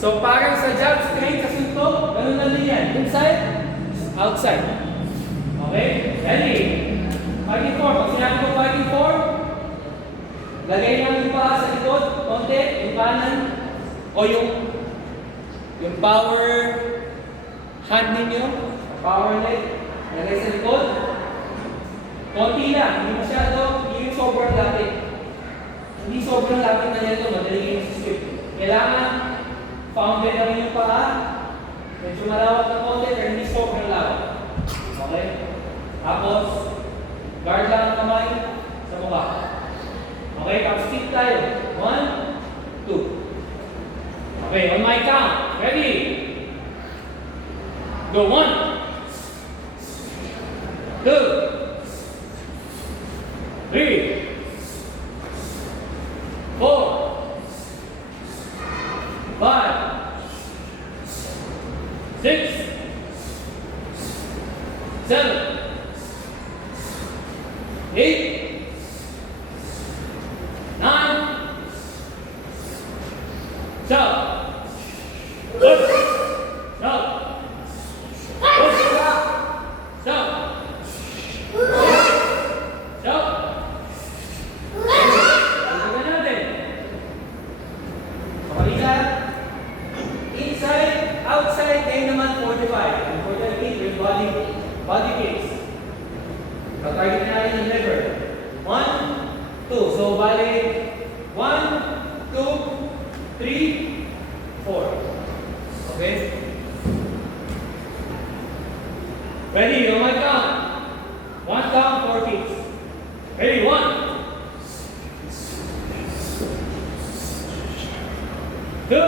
So parang sa jab straight sa suntok, ganun na din yan. Inside, outside. Okay? Ready? Fighting 4. Pag sinabi ko fighting 4, lagay lang yung paa sa likod, konti, yung kanan, o yung power hand ninyo, power leg, lagay sa likod. Konti lang, hindi masyado, hindi yung sobrang lapit. Hindi sobrang lapit na nito, madali yung script. Kailangan founded lang yung paa, medyo malawak na konti, pero hindi sobrang lawak. Okay? Tapos, guard lang ang kamay sa mukha. Okay, tapos skip tayo. 1, 2. Okay, on my count. Ready? Go. 1, 2, 3, 4, 5, 6, 7, 8, 9, 10. Good. Stop. Good. Stop. Stop. Tingnan natin. Kapalitan. Inside, outside, kayo naman 45. And for the kick, yung body kicks. Target natin yung lever. 1, 2. So, bali 1, 2, 3, 4. Okay? Ready? On my count. 1 count, 4 kicks. Ready? 1, 2,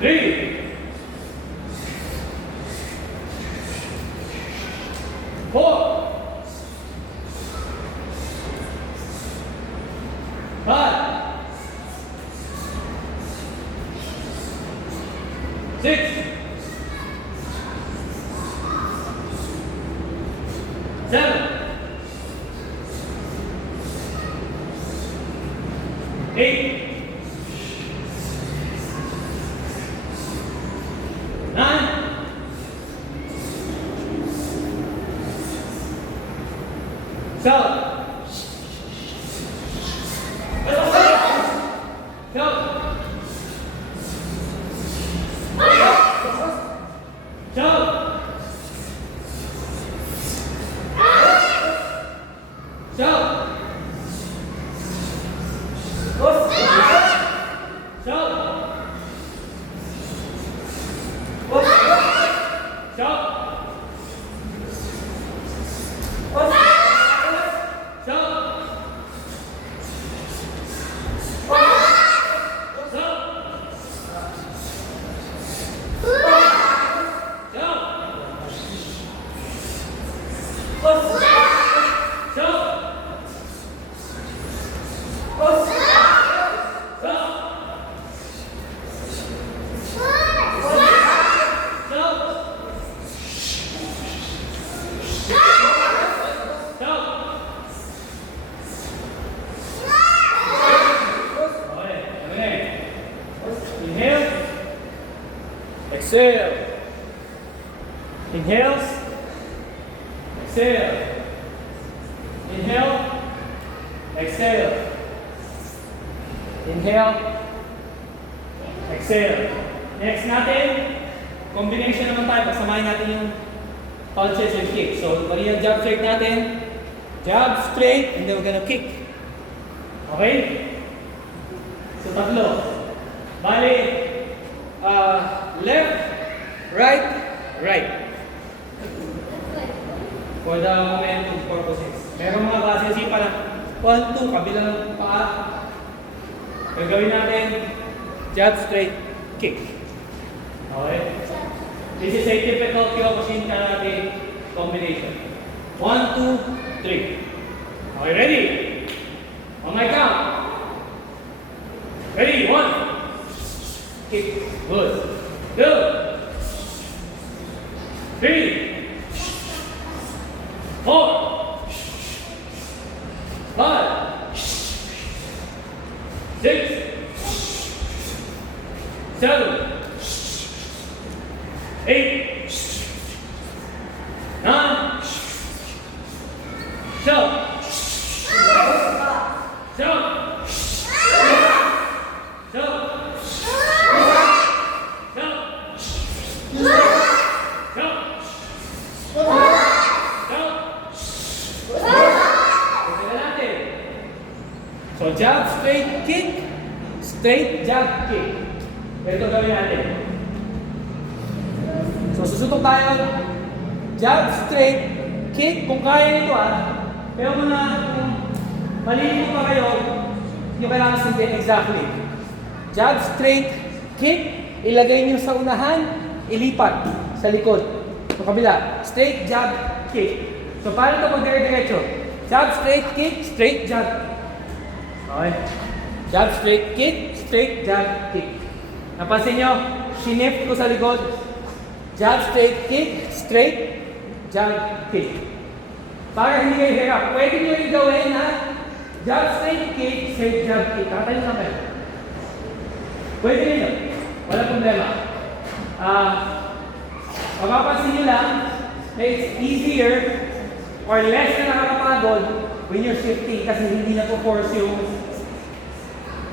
3, 4, 5, 6, 7, 8, 9, 10. Exhale. Inhales. Exhale. Inhale. Exhale. Inhale. Exhale. Next natin, combination naman tayo. Pasamahin natin yung punches and kick. So, bali yung jab straight natin. Jab straight, and then we're gonna kick. Okay? So, tatlo. Bali, left, right, right. For the momentum purposes. Meron mga klase kasi parang 1, 2, kabilang paa. Gagawin natin jab straight kick. Okay? This is a typical Kyokushin Karate combination. 1, 2, 3. Okay, ready? On my count. Ready? 1. Kick. Good. 2. 3. 4. 5. 6. 9. Show. Show. Show. So, jab, straight, kick. Straight, jab, kick. Ito gawin natin. So, susutok tayo. Jab, straight, kick. Kung kaya nito pero muna, kung malilito pa kayo, yung kailangan sundin exactly. Jab, straight, kick. Ilagay nyo sa unahan, ilipat sa likod. Sa kabila. Straight, jab, kick. So, paano ito pag dire-diretso? Jab, straight, kick, straight, jab. Okay. Jab, straight, kick, straight, jab, kick. Napansin nyo, sinift ko sa likod. Jab, straight, kick, straight, jab, kick. Para hindi kayo hirap. Pwede nyo yung gawin na jab, straight, kick, straight, jab, kick. Katayin lang kayo. Pwede nyo. Wala problema. Mapapansin nyo lang na it's easier or less na nakakapagod when you're shifting kasi hindi na po force yung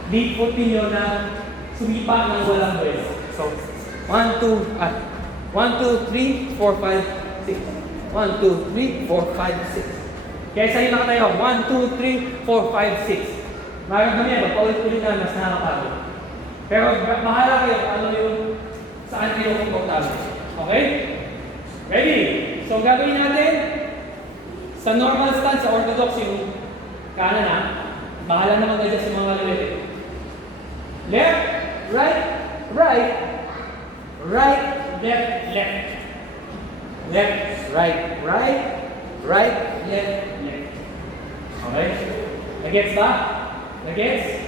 lead foot ninyo na sumipa ng walang brace. So, 1, 2, 3, 4, 5, 6. 1, 2, 3, 4, 5, 6. Kaya sa'yo na tayo, 1, 2, 3, 4, 5, 6. Maraming yan, paulit-ulit na mas nakakapagod. Pero mahala kayo ano yung saan kayo komportable. Okay? Ready? So, gagawin natin sa normal stance, sa orthodox yung kanan na. Bahala naman kayo sa mga lulete. Left, right, right, right, left, left. Left, right, right, right, left, left. Okay? Nagets ba? Nagets?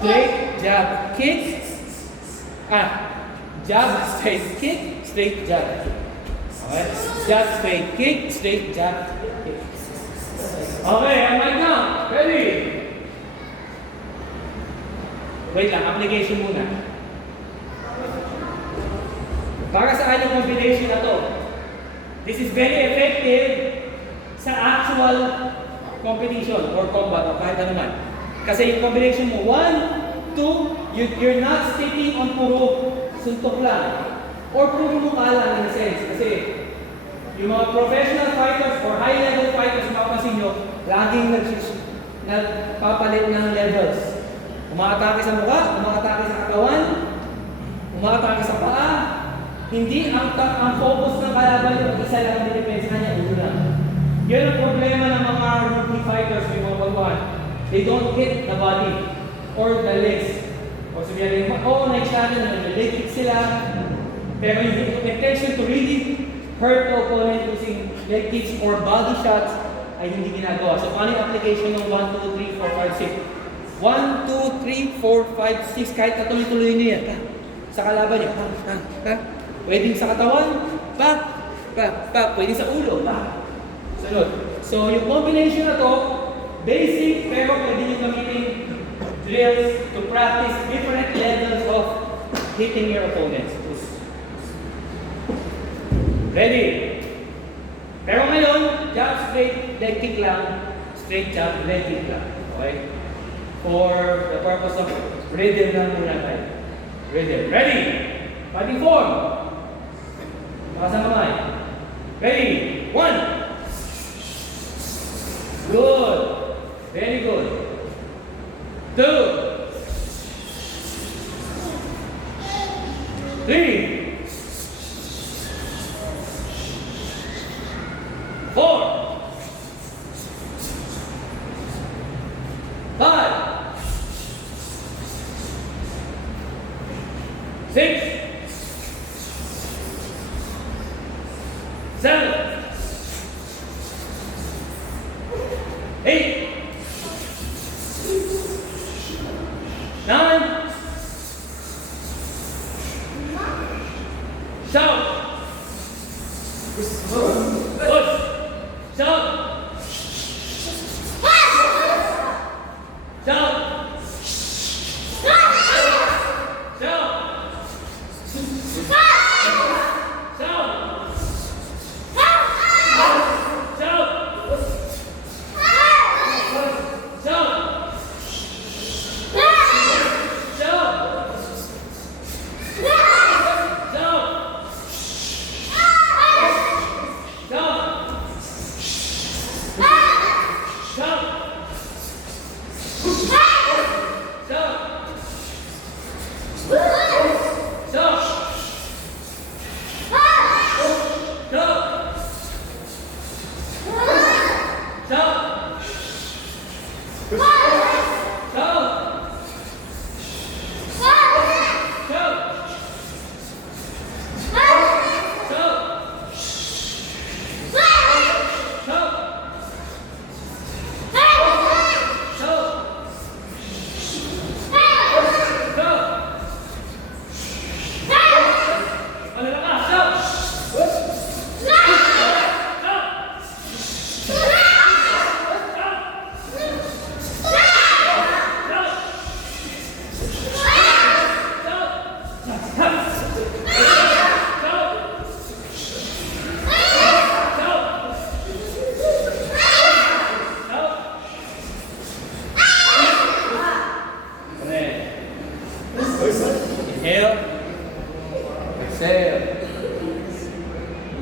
Straight, jab, kick. Jab, straight, kick, straight, jab. Okay? Jab, straight, kick, straight, jab, kick. Okay, I'm right now. Ready? Wait lang, application muna. Para sa anong combination na to, this is very effective sa actual competition or combat o kahit ano man. Kasi yung combination mo, 1, 2, you're not sticking on puro suntok lang. Or puro mukha lang in a sense. Kasi yung mga professional fighters or high-level fighters, mapapansin nyo, laging nagpapalit ng levels. Umaatake sa mukha, umaatake sa katawan, umaatake sa paa. Hindi ang focus ng kalaban yung isa lang ang defense niya, ulo lang. Yun ang problema ng mga rookie fighters, yung mga baguhan. They don't hit the body or the legs. O sabihin nila, nagsyalan na nag-leg kick sila. Pero yung intention to really hurt the opponent using leg kicks or body shots ay hindi ginagawa. So, paano yung application ng 1, 2, 3, 4, 5, 6? 1, 2, 3, 4, 5, 6. Kahit katuloy-tuloy niyo yan. Sa kalaban niyo. Pwedeng sa katawan. Pwedeng sa ulo. Sunod. So, yung combination na to, basic, pero pwede nyo gamitin drills to practice different levels of hitting your opponents. Ready? Pero ngayon, jab, straight, leg kick lang. Straight jab, leg kick lang. Okay? For the purpose of rhythm lang muna tayo. Rhythm. Ready? Fighting form. Makasang kamay. Ready? 1. Good. Very good. 2. 3. 4. 5. 6. 7. 8. 9. Shout. Push. Shout. Shout. Shout.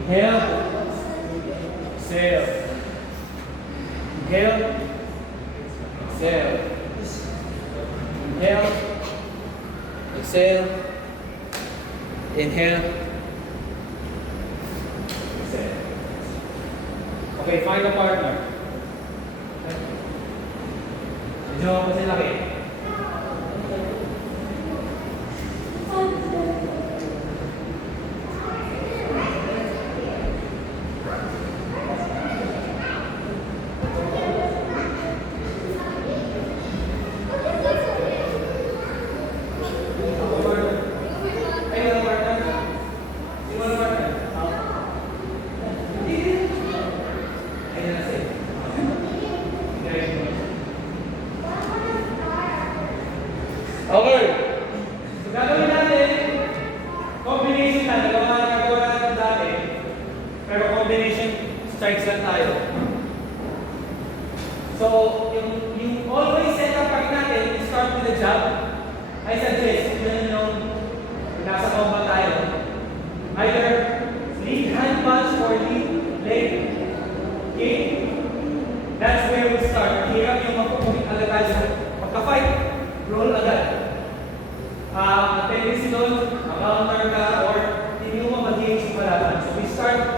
Inhale. Exhale. Inhale. Exhale. Inhale. Exhale. Inhale. Exhale. Okay, find a partner. Medyo kasi laki. Okay. So, gagawin natin, combination na, nagawa natin dati, pero combination strikes lang tayo. So, yung always set up pa rin natin, start with the jab. I suggest, yun yung nasa combat tayo. Either lead hand punch or lead leg. Okay? That's where we start. Hirap yung magpupunit agad tayo. Pagka-fight, roll agad. Tendency doon, counter ka or hindi mo mag-change yung kalaban. So we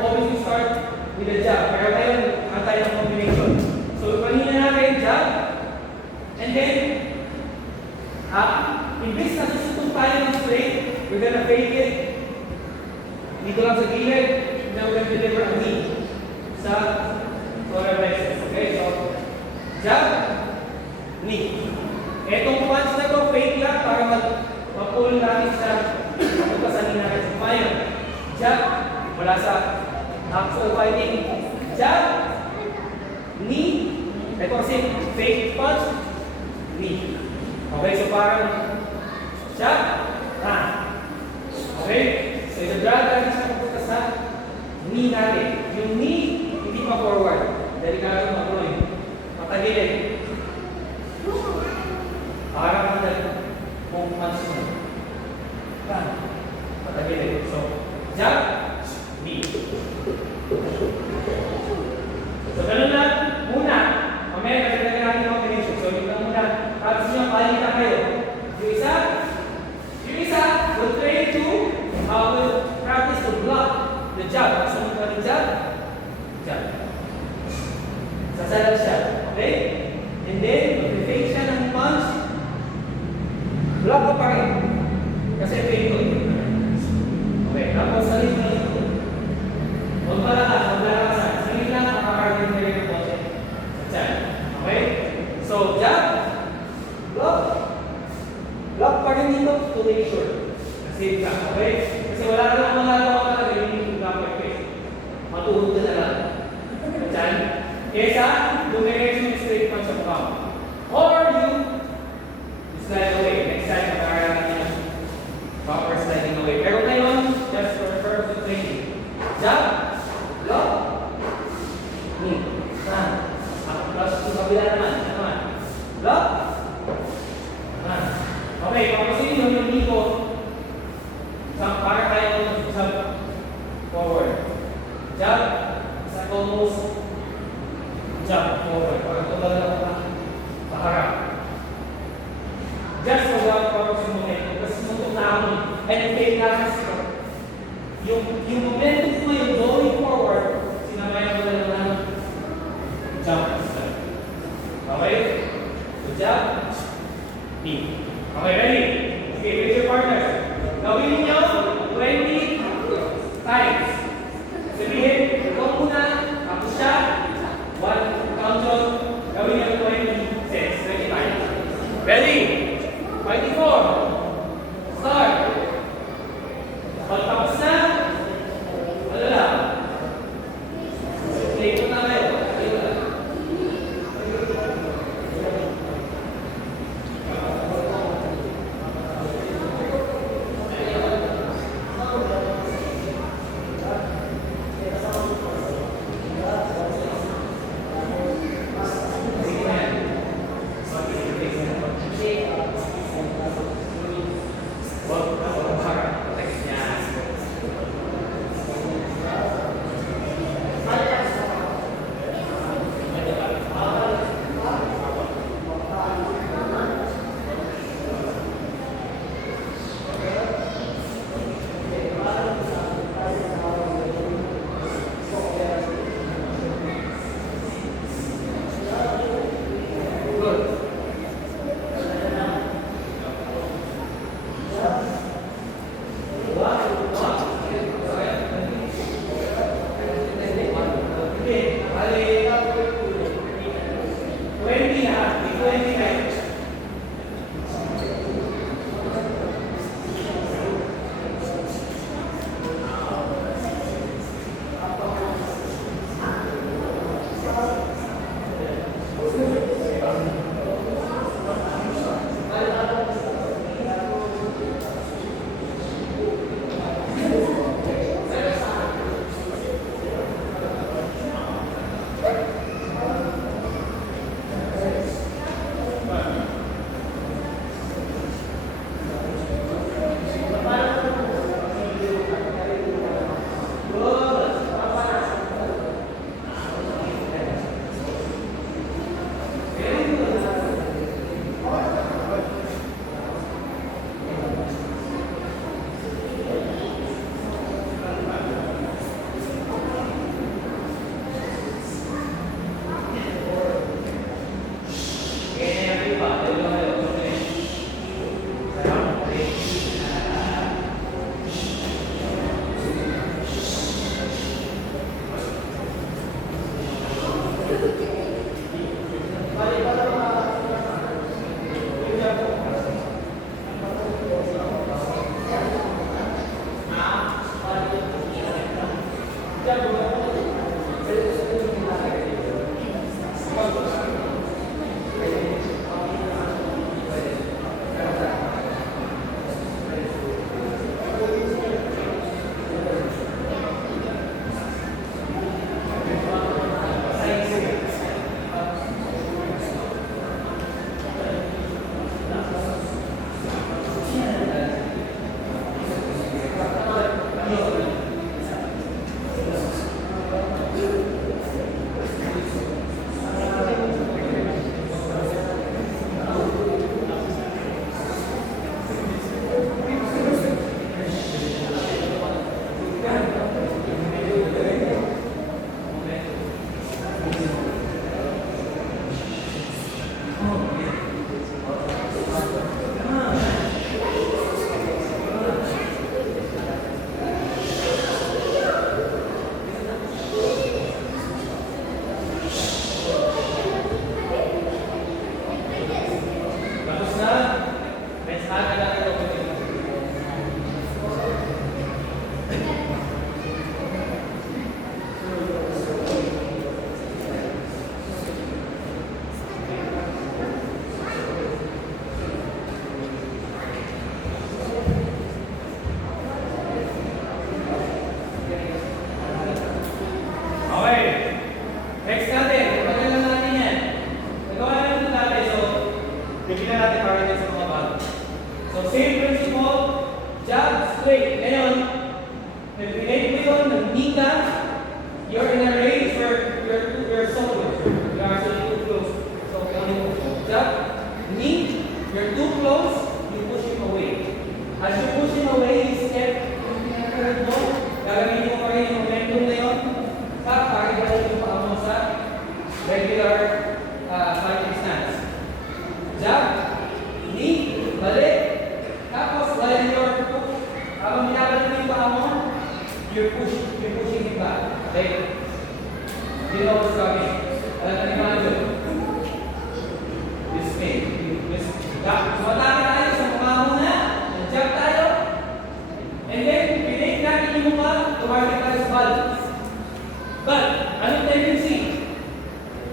always start with a jab. Pero ngayon, tayo ng combination. So kanina natin jab, and then, imbis na susutong tayo ng straight, we're gonna fake it. Dito lang sa gilid, now we're gonna deliver a knee sa solar plexus. Okay, so jab, knee. Etong punch na to, fake lang para ma-pull natin sa pagkasanin natin sa fire. Jab, wala sa actual fighting. Jab, knee. Ito kasi fake punch, knee. Okay, so parang jab, okay? So ito drag natin sa pagpunta sa knee natin. Yung knee, hindi pa forward. Delikado mag-groin. Matagilid. Parang kung punch mo. Patagilid. So, jab, knee. So, ganun na muna. Mamaya, kasi natin yung combination. So, yun lang muna. Tapos nyo, palita kayo. Yung isa, will train to, will practice to block the jab. So, yung jab, sasalag siya. Okay? And then, mag-fake siya ng punch, block ka pa rin. Kasi fake ko. Okay, tapos salit mo lang ito. Huwag malakasan. Salit lang, makakaragin na rin ang konti. Okay? So, jab, block. Block pa rin dito to make sure. Save ka. Okay? Kasi wala na lang magagawa ka talaga yung gagawin face. Matuhod ka na lang. Diyan. Kesa, dumiretso yung straight punch sa mukha. Or you slide away. Next time, magkakaroon natin yung proper sliding away. Pero ngayon, just for the training. Jab, block, knee. Plus, sa kabila naman. Block, okay, papasin nyo yung knee ko. Para tayo jab forward. Jab, sa almost jab forward. Para tumal lang sa harap. Just for one purpose yung momentum. Kasi suntok na ako. And fake natin yung momentum ko yung going forward, sinamayan ko na lang jump. Okay? So jab, knee. Okay, ready? Okay, with your partners. Gawin niyo 20 times. Sabihin, ikaw muna, tapos siya, 1 count on, gawin niyo 20 sets, 20 times. Ready? Fighting for. Start. Pagtapos na, ano lang? Play ko na kayo. Tapos na. Next na lang ito. Okay. Next natin. Pagkain lang natin yan. Nagawa natin ito natin. So, bigyan natin para din sa mga bago. So, same principle. Jab, straight. Ngayon, nag-relate mo yun, nag-knee ka. You're in a range where you're so close. You are so too close. So, jab, knee, you're too close, you push him away. As you push him away, you step, yung pinaka-curve mo, gagawin mo pa rin yung momentum na yun. Para gawin yung paa mo sa regular fighting stance. Jab, knee, balik. Tapos, while habang binabalik mo yung paa mo, you're pushing him back. Okay? You know what's coming. Alam na ni Mando. This way. This. Sumatake tayo sa mukha muna. Jab tayo. And then, pinake natin yung mukha, tumagin tayo sa balance. But, anong tendency?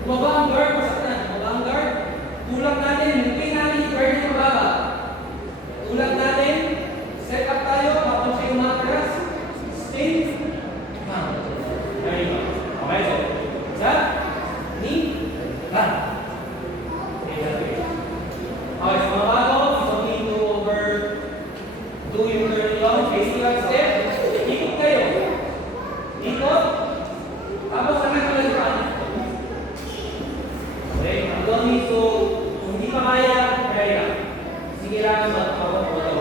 Bumaba ang guard, masaktan. Bumaba ang guard. Tulak natin, hindi natin yung guard yung mababa. Tulak natin, set up tayo, habang siya umatras. Stay. There you go. Okay, so, jab, knee, back. Okay, that's it. Okay, so mga bago, so need to overdo yung turn yun. Facing like step. Ikot kayo. Ikot. Tapos angat ka lang. Okay, ang doon so kung hindi pa kaya, kaya. Sige lang magpapawag mo ito.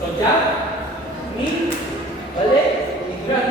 So, jab, knee, balik, i-grab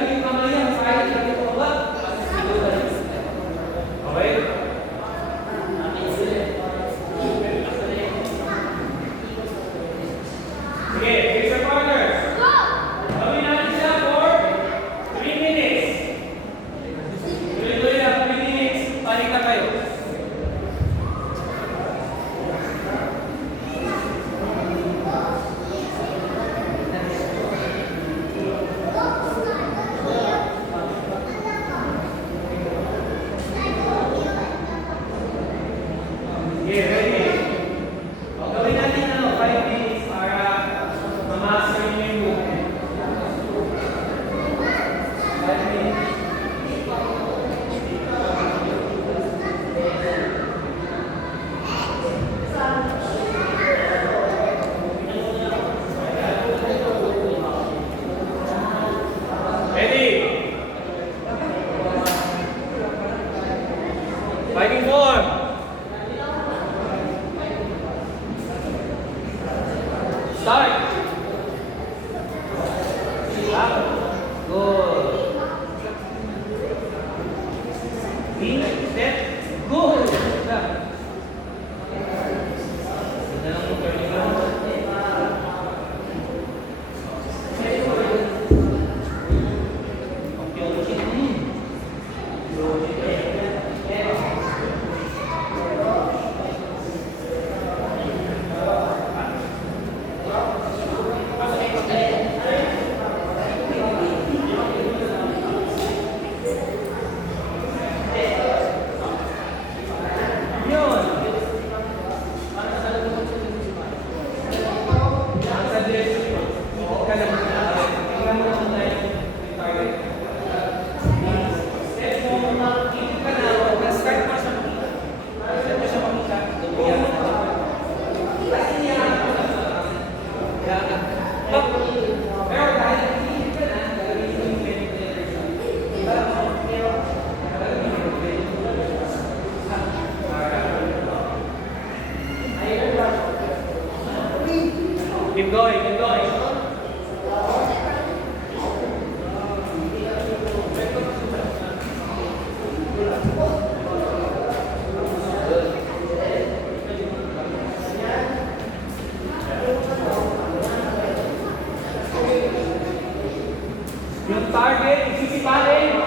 sisipain,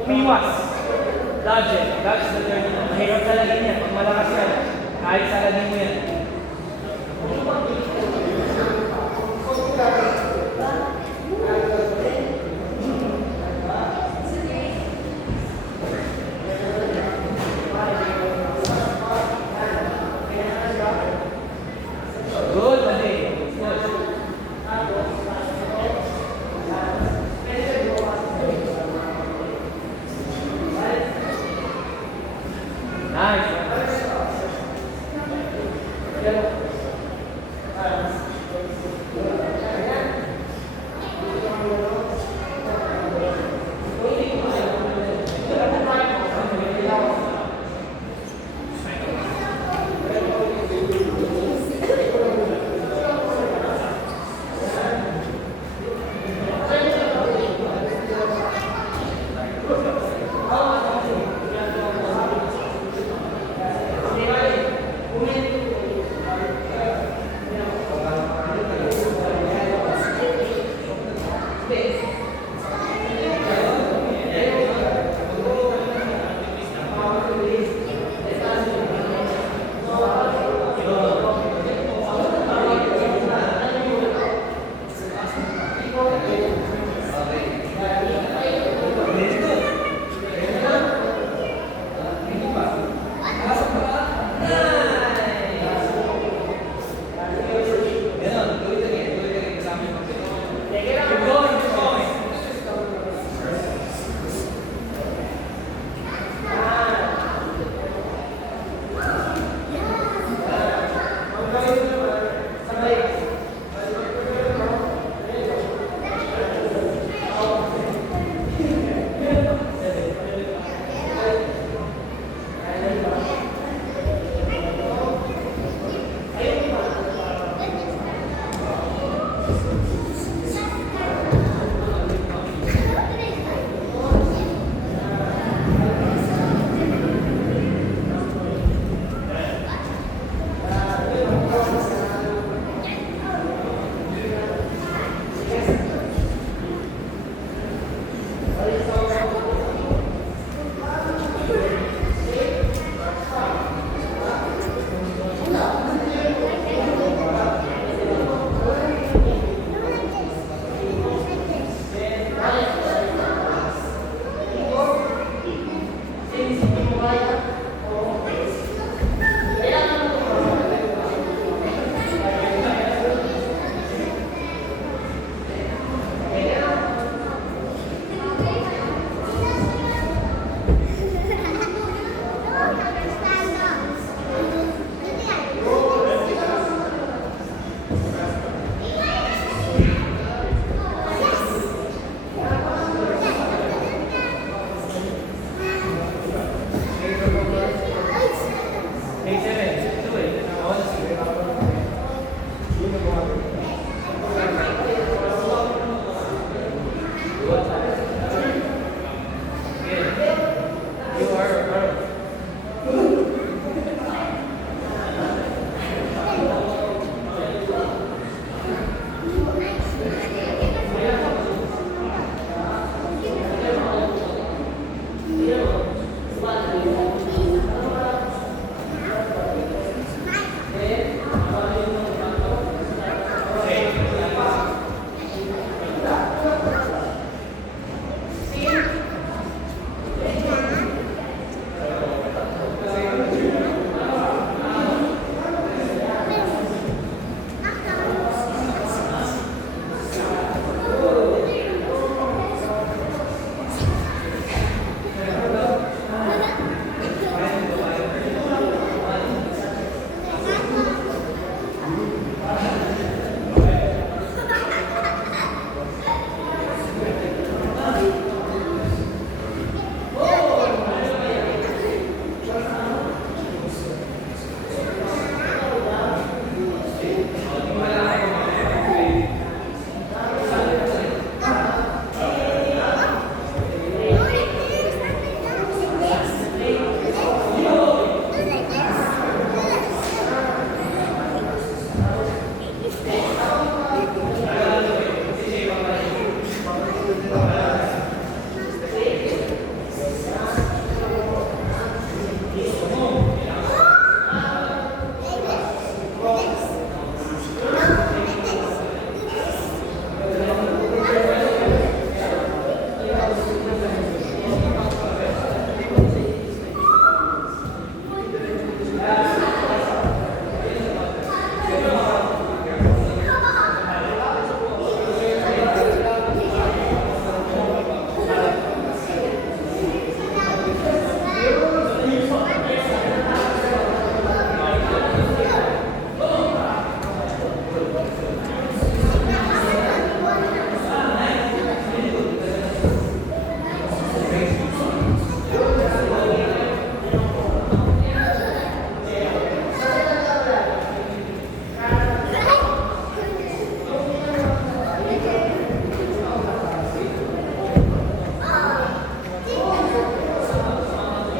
umiwas. Dodge it. Dodge the turn. Mahirap talagin yan. Pag malakas yan, kahit talagin mo yan. Good, mali.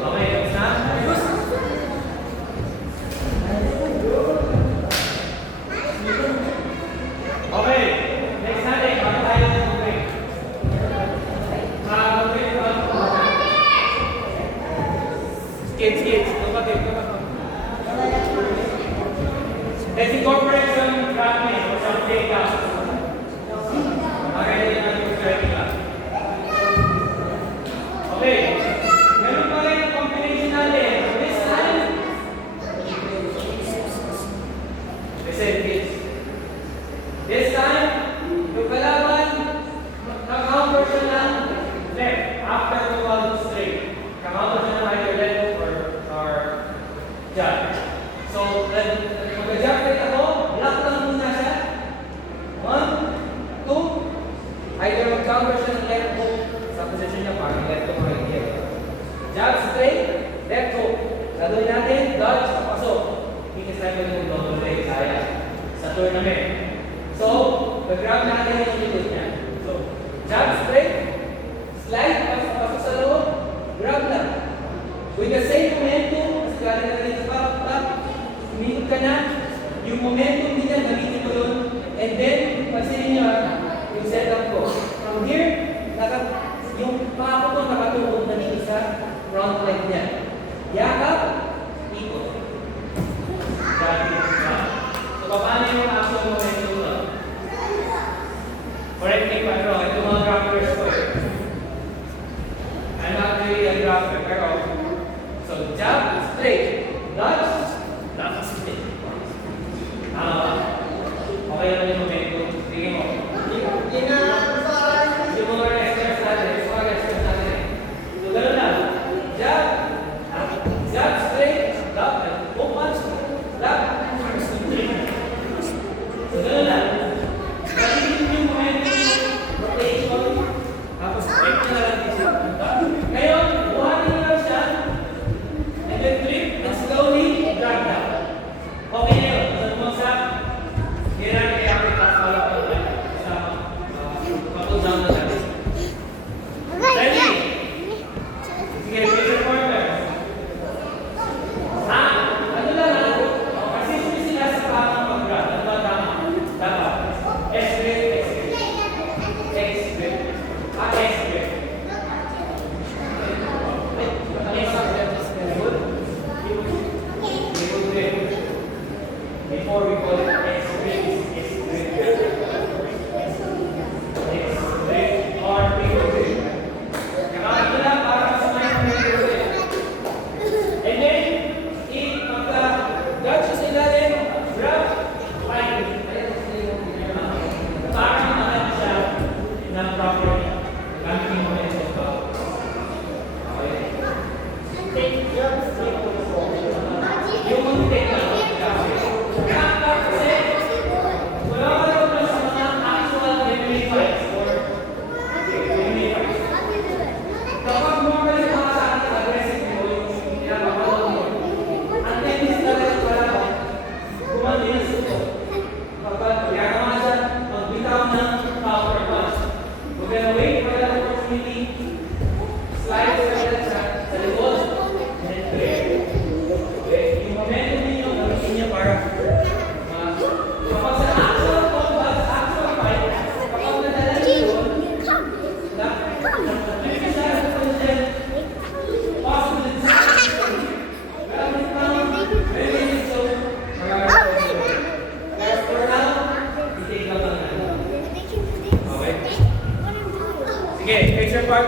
Okay, tapos na? Okay, next natin, bago tayo mag-break. Mag-break ba? Kids, kapatid. Let's incorporate some graphing or some data. Okay, yung training lang. Okay, meron pa rin yung combination natin. This time, listen kids. This time, yung kalaban, nakakounter siya ng left after the ball straight. Nakakounter siya ng either left or jab. So, mag-jab rin ako, block lang muna siya. 1, 2, either mag-counter siya ng left hook sa position niya, parang left hook right here. Jab straight, left hook. Gagawin natin, dodge, papasok. Because tayo yung double leg, kaya sa tournament. So, mag-grab natin yung likod niya. So, jab straight, slide, pasok sa loob, grab lang. With the same momentum, kasi galing na rin sa top, umikot ka na, yung momentum din yan, gamitin mo yun, and then, pansinin nyo yung setup ko. From here, yung paa ko to nakatuhod na dito sa front leg niya. Yakap, ikot. So, paano yung actual momentum na? Correct me if I'm wrong, ito mga grapplers ko eh. I'm not really a grappler, pero so, jab, straight, dodge, split. Okay naman yung momentum. Tingin mo. Yung mga wrestlers natin, yung mga wrestlers natin. So, gano'n lang. Jab,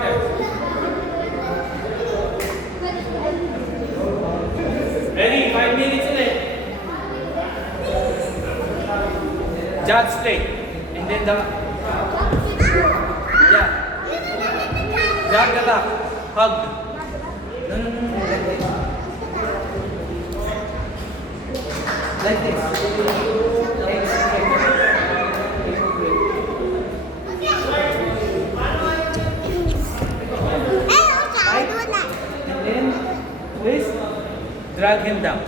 quarter. Ready? 5 minutes ulit. Jog straight. And then the... Yeah. Jog the back. Hug. No. Like this. And then twist. Drag him down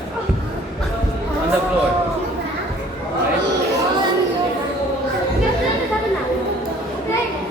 on the floor. Right?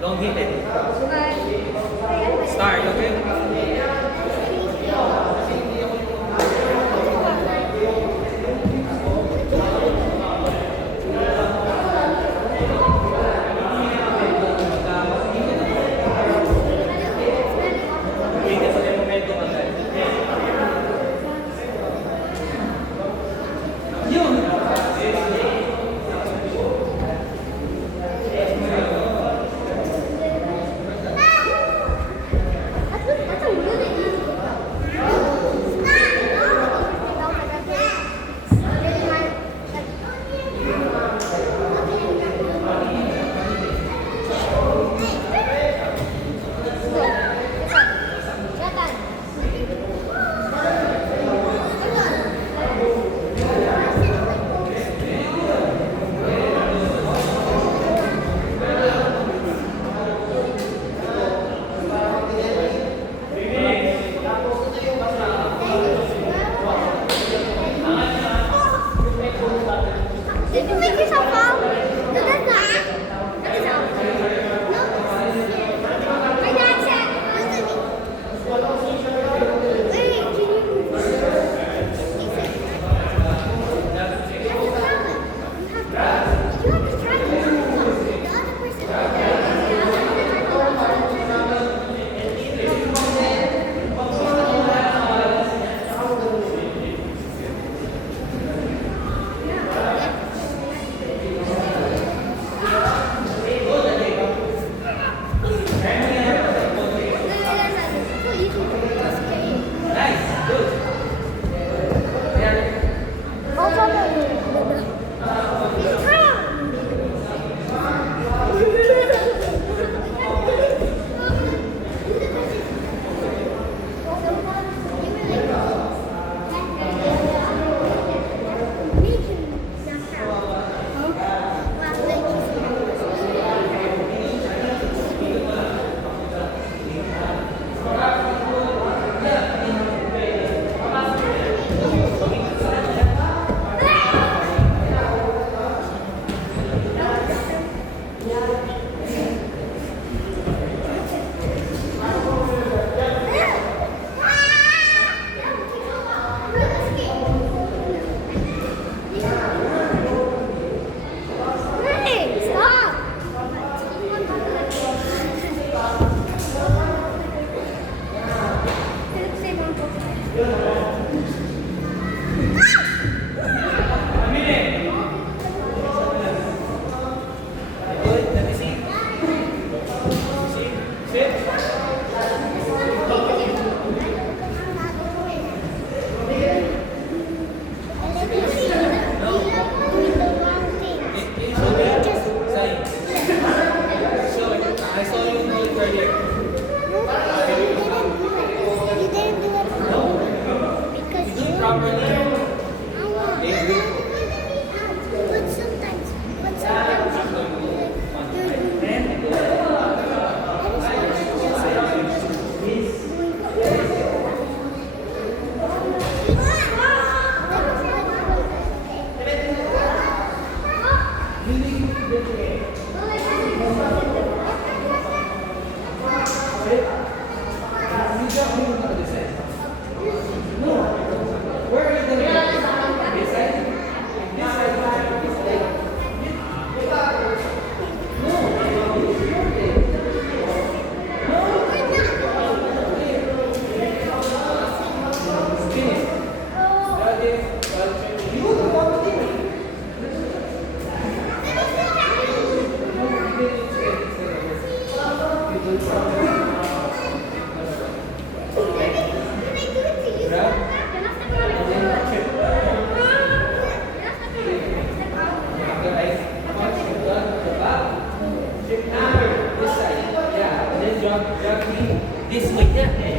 Don't hit it. Start, okay? You jump, you go to this side. No. Where are you going to go? This side? This side? This side? No. Your leg. No. Spin it. That is, you don't want to do it. This way, yeah.